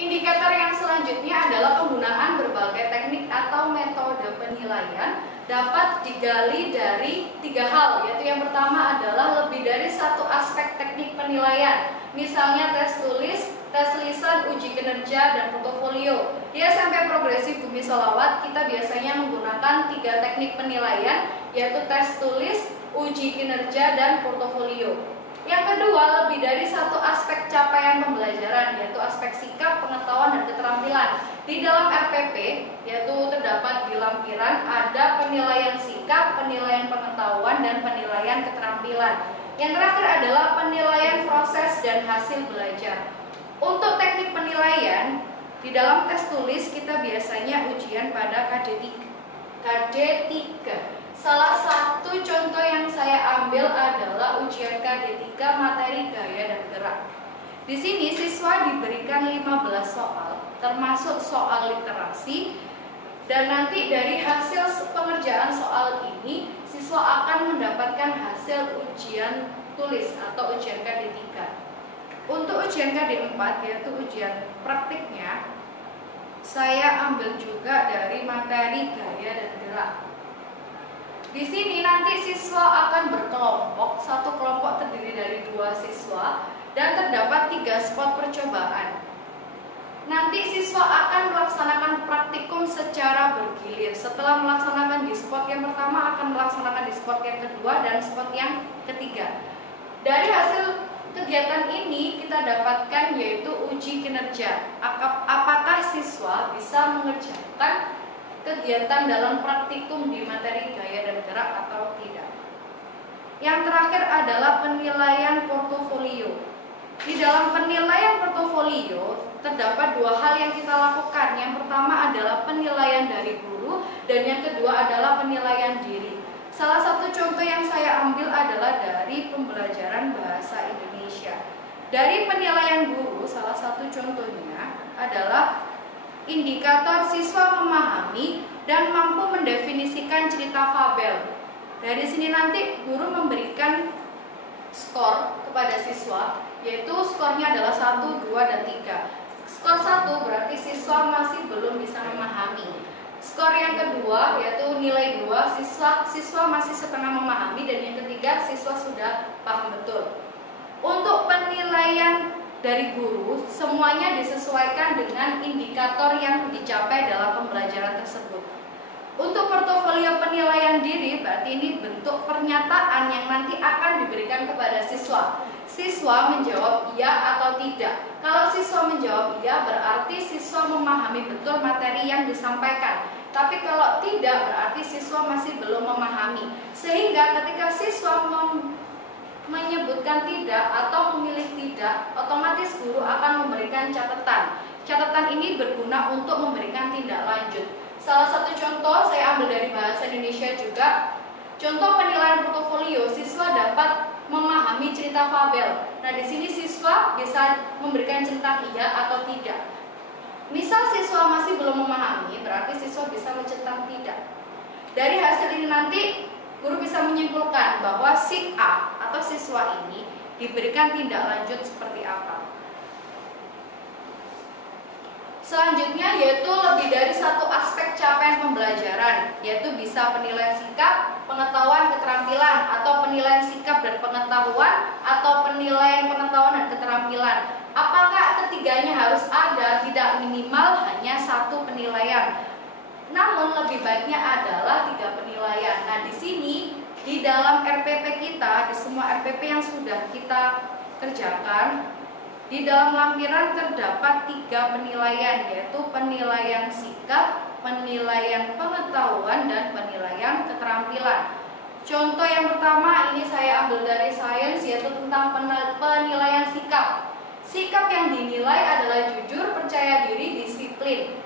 Indikator yang selanjutnya adalah penggunaan berbagai teknik atau metode penilaian dapat digali dari 3 hal, yaitu yang pertama adalah lebih dari satu aspek teknik penilaian, misalnya tes tulis, tes lisan, uji kinerja, dan portofolio. Di SMP Progresif Bumi Sholawat kita biasanya menggunakan 3 teknik penilaian, yaitu tes tulis, uji kinerja, dan portofolio. Yang kedua, lebih dari satu aspek capaian pembelajaran, yaitu aspek sikap, pengetahuan, dan keterampilan. Di dalam RPP, yaitu terdapat di lampiran, ada penilaian sikap, penilaian pengetahuan, dan penilaian keterampilan. Yang terakhir adalah penilaian proses dan hasil belajar. Untuk teknik penilaian, di dalam tes tulis kita biasanya ujian pada KD3. Salah satu contoh yang saya ambil adalah ujian KD3 materi gaya dan gerak. Di sini siswa diberikan 15 soal, termasuk soal literasi, dan nanti dari hasil pengerjaan soal ini, siswa akan mendapatkan hasil ujian tulis atau ujian KD3. Untuk ujian KD4, yaitu ujian praktiknya, saya ambil juga dari materi gaya dan gerak. Di sini nanti siswa akan berkelompok, satu kelompok terdiri dari 2 siswa dan terdapat 3 spot percobaan. Nanti siswa akan melaksanakan praktikum secara bergilir. Setelah melaksanakan di spot yang pertama, akan melaksanakan di spot yang kedua dan spot yang ketiga. Dari hasil kegiatan ini kita dapatkan yaitu uji kinerja. Apakah siswa bisa mengerjakan kegiatan dalam praktikum di materi gaya dan gerak atau tidak. Yang terakhir adalah penilaian portofolio. Di dalam penilaian portofolio terdapat 2 hal yang kita lakukan. Yang pertama adalah penilaian dari guru dan yang kedua adalah penilaian diri. Salah satu contoh yang saya ambil adalah dari pembelajaran bahasa Indonesia. Dari penilaian guru, salah satu contohnya adalah indikator siswa memahami dan mampu mendefinisikan cerita fabel. Dari sini nanti guru memberikan skor kepada siswa, yaitu skornya adalah 1, 2, dan 3. Skor 1 berarti siswa masih belum bisa memahami. Skor yang kedua yaitu nilai 2, siswa masih setengah memahami, dan yang ketiga siswa sudah paham betul. Untuk penilaian dari guru, semuanya disesuaikan dengan indikator yang dicapai dalam pembelajaran tersebut. Untuk portofolio penilaian diri, berarti ini bentuk pernyataan yang nanti akan diberikan kepada siswa. Siswa menjawab iya atau tidak. Kalau siswa menjawab iya, berarti siswa memahami betul materi yang disampaikan. Tapi kalau tidak, berarti siswa masih belum memahami. Sehingga ketika siswa menyebutkan tidak atau memilih tidak, otomatis guru akan memberikan catatan. Catatan ini berguna untuk memberikan tindak lanjut. Salah satu contoh saya ambil dari bahasa Indonesia juga. Contoh penilaian portofolio, siswa dapat memahami cerita fabel. Nah, di sini siswa bisa memberikan centang iya atau tidak. Misal siswa masih belum memahami, berarti siswa bisa mencentang tidak. Dari hasil ini nanti guru bisa menyimpulkan bahwa si A atau siswa ini diberikan tindak lanjut seperti apa. Selanjutnya yaitu lebih dari satu aspek capaian pembelajaran, yaitu bisa penilaian sikap, pengetahuan, keterampilan, atau penilaian sikap dan pengetahuan, atau penilaian pengetahuan dan keterampilan. Apakah ketiganya harus ada? Tidak, minimal hanya 1 penilaian. Namun lebih baiknya adalah 3 penilaian. Nah, di sini di dalam RPP kita, di semua RPP yang sudah kita kerjakan, di dalam lampiran terdapat 3 penilaian, yaitu penilaian sikap, penilaian pengetahuan, dan penilaian keterampilan. Contoh yang pertama ini saya ambil dari sains, yaitu tentang penilaian sikap. Sikap yang dinilai adalah jujur, percaya diri, disiplin.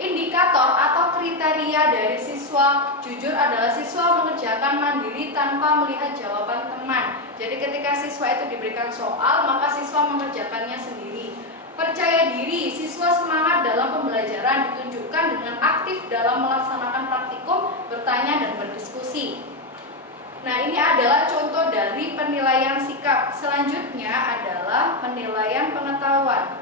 Indikator atau kriteria dari siswa jujur adalah siswa mengerjakan mandiri tanpa melihat jawaban teman. Jadi ketika siswa itu diberikan soal, maka siswa mengerjakannya sendiri. Percaya diri, siswa semangat dalam pembelajaran ditunjukkan dengan aktif dalam melaksanakan praktikum, bertanya, dan berdiskusi. Nah, ini adalah contoh dari penilaian sikap. Selanjutnya adalah penilaian pengetahuan.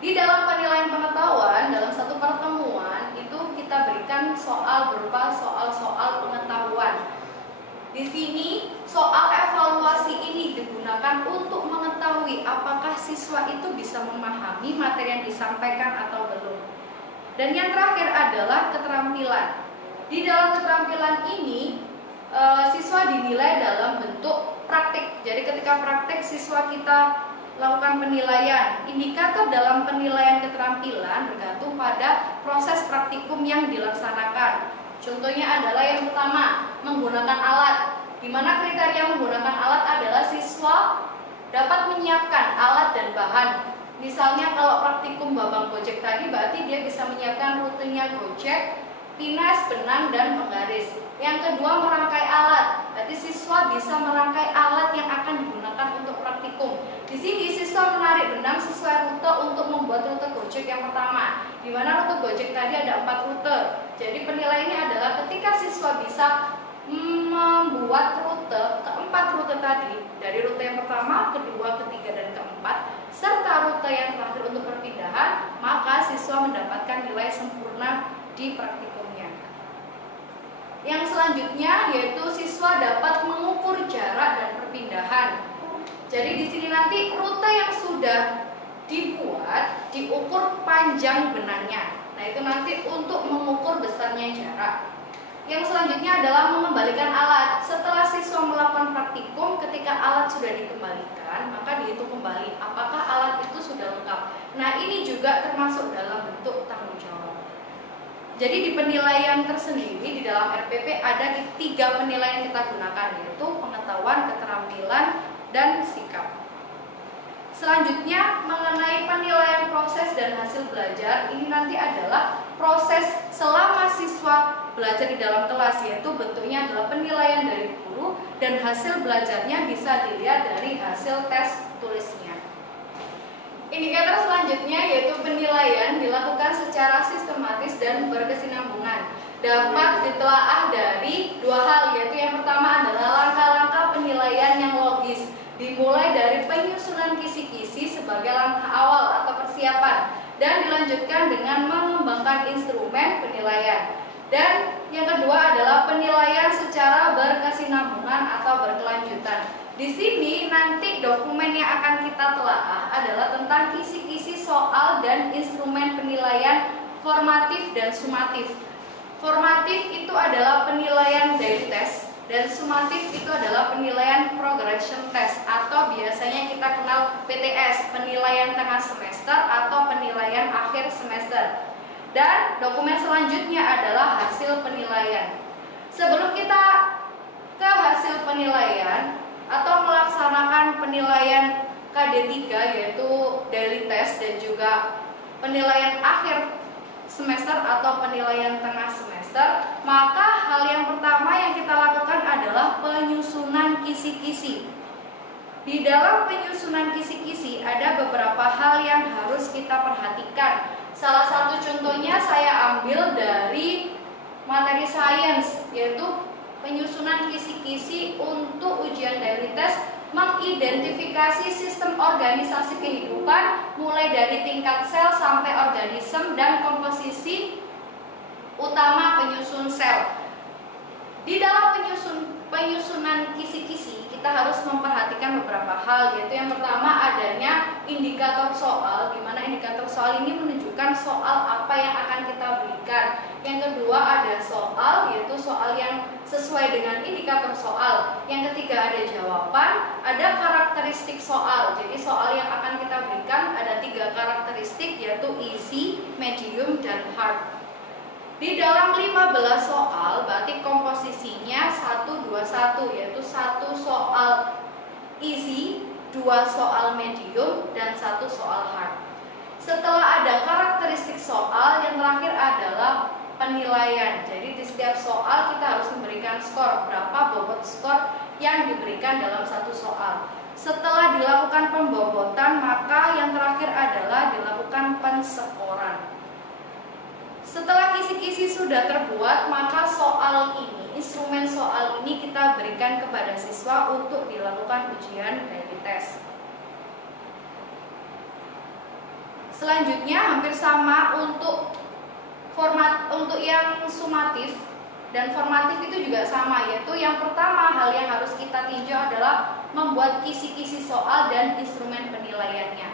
Di dalam penilaian pengetahuan, dalam satu pertemuan itu kita berikan soal berupa soal-soal pengetahuan. Di sini soal evaluasi ini digunakan untuk mengetahui apakah siswa itu bisa memahami materi yang disampaikan atau belum. Dan yang terakhir adalah keterampilan. Di dalam keterampilan ini siswa dinilai dalam bentuk praktik. Jadi ketika praktik siswa kita lakukan penilaian. Indikator dalam penilaian keterampilan bergantung pada proses praktikum yang dilaksanakan. Contohnya adalah yang pertama, menggunakan alat. Di mana kriteria menggunakan alat adalah siswa dapat menyiapkan alat dan bahan. Misalnya kalau praktikum babang Gojek tadi berarti dia bisa menyiapkan rutenya Gojek, pinas, benang, dan penggaris. Yang kedua, merangkai alat. Berarti siswa bisa merangkai alat yang akan digunakan untuk praktikum. Di sini siswa menarik benang sesuai rute untuk membuat rute Gojek yang pertama. Di mana rute Gojek tadi ada 4 rute. Jadi penilaiannya adalah ketika siswa bisa membuat rute keempat rute tadi, dari rute yang pertama, kedua, ketiga, dan keempat, serta rute yang terakhir untuk perpindahan, maka siswa mendapatkan nilai sempurna di praktikumnya. Yang selanjutnya yaitu siswa dapat mengukur jarak dan perpindahan. Jadi di sini nanti rute yang sudah dibuat diukur panjang benangnya. Nah, itu nanti untuk mengukur besarnya jarak. Yang selanjutnya adalah mengembalikan alat. Setelah siswa melakukan praktikum, ketika alat sudah dikembalikan, maka dihitung kembali apakah alat itu sudah lengkap. Nah, ini juga termasuk dalam bentuk tanggung jawab. Jadi di penilaian tersendiri di dalam RPP ada 3 penilaian yang kita gunakan, yaitu pengetahuan, keterampilan, dan sikap. Selanjutnya mengenai penilaian proses dan hasil belajar, ini nanti adalah proses selama siswa belajar di dalam kelas, yaitu bentuknya adalah penilaian dari guru dan hasil belajarnya bisa dilihat dari hasil tes tulisnya. Indikator selanjutnya yaitu penilaian dilakukan secara sistematis dan berkesinambungan. Dapat ditelaah dari 2 hal, yaitu yang pertama adalah langkah-langkah penilaian yang logis. Dimulai dari penyusunan kisi-kisi sebagai langkah awal atau persiapan dan dilanjutkan dengan mengembangkan instrumen penilaian. Dan yang kedua adalah penilaian secara berkesinambungan atau berkelanjutan. Di sini nanti dokumen yang akan kita telaah adalah tentang kisi-kisi soal dan instrumen penilaian formatif dan sumatif. Formatif itu adalah penilaian daily test dan sumatif itu adalah penilaian progression test atau biasanya kita kenal PTS, penilaian tengah semester atau penilaian akhir semester. Dan dokumen selanjutnya adalah hasil penilaian. Sebelum kita ke hasil penilaian atau melaksanakan penilaian KD3 yaitu daily test dan juga penilaian akhir semester atau penilaian tengah semester, maka hal yang pertama yang kita lakukan adalah penyusunan kisi-kisi. Di dalam penyusunan kisi-kisi ada beberapa hal yang harus kita perhatikan. Salah satu contohnya saya ambil dari materi sains, yaitu penyusunan kisi-kisi untuk ujian daily test mengidentifikasi sistem organisasi kehidupan mulai dari tingkat sel sampai organisme dan komposisi utama penyusun sel. Di dalam penyusunan kisi-kisi kita harus memperhatikan beberapa hal, yaitu yang pertama adanya indikator soal, di mana indikator soal ini menunjukkan soal apa yang akan kita berikan. Yang kedua ada soal, yaitu soal yang sesuai dengan indikator soal. Yang ketiga ada jawaban, ada karakteristik soal. Jadi soal yang akan kita berikan ada 3 karakteristik, yaitu easy, medium, dan hard. Di dalam 15 soal berarti komposisinya 1, 2, 1, yaitu 1 soal easy, 2 soal medium, dan 1 soal hard. Setelah ada karakteristik soal, yang terakhir adalah penilaian. Jadi di setiap soal kita harus memberikan skor, berapa bobot skor yang diberikan dalam 1 soal. Setelah dilakukan pembobotan, maka yang terakhir adalah dilakukan penskoran. Setelah kisi-kisi sudah terbuat, maka soal ini, instrumen soal ini kita berikan kepada siswa untuk dilakukan ujian daily test. Selanjutnya hampir sama untuk yang sumatif dan formatif itu juga sama, yaitu yang pertama hal yang harus kita tinjau adalah membuat kisi-kisi soal dan instrumen penilaiannya.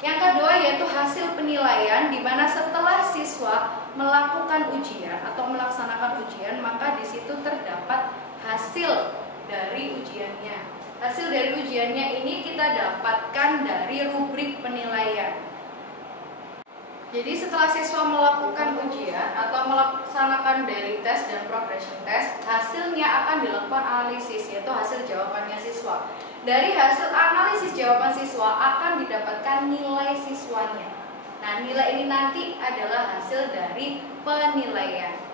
Yang kedua yaitu hasil penilaian, di mana setelah siswa melakukan ujian atau melaksanakan ujian, maka di situ terdapat hasil dari ujiannya. Hasil dari ujiannya ini kita dapatkan dari rubrik penilaian. Jadi setelah siswa melakukan ujian atau melaksanakan daily test dan progression test, hasilnya akan dilakukan analisis, yaitu hasil jawabannya siswa. Dari hasil analisis jawaban siswa akan didapatkan nilai siswanya. Nah, nilai ini nanti adalah hasil dari penilaian.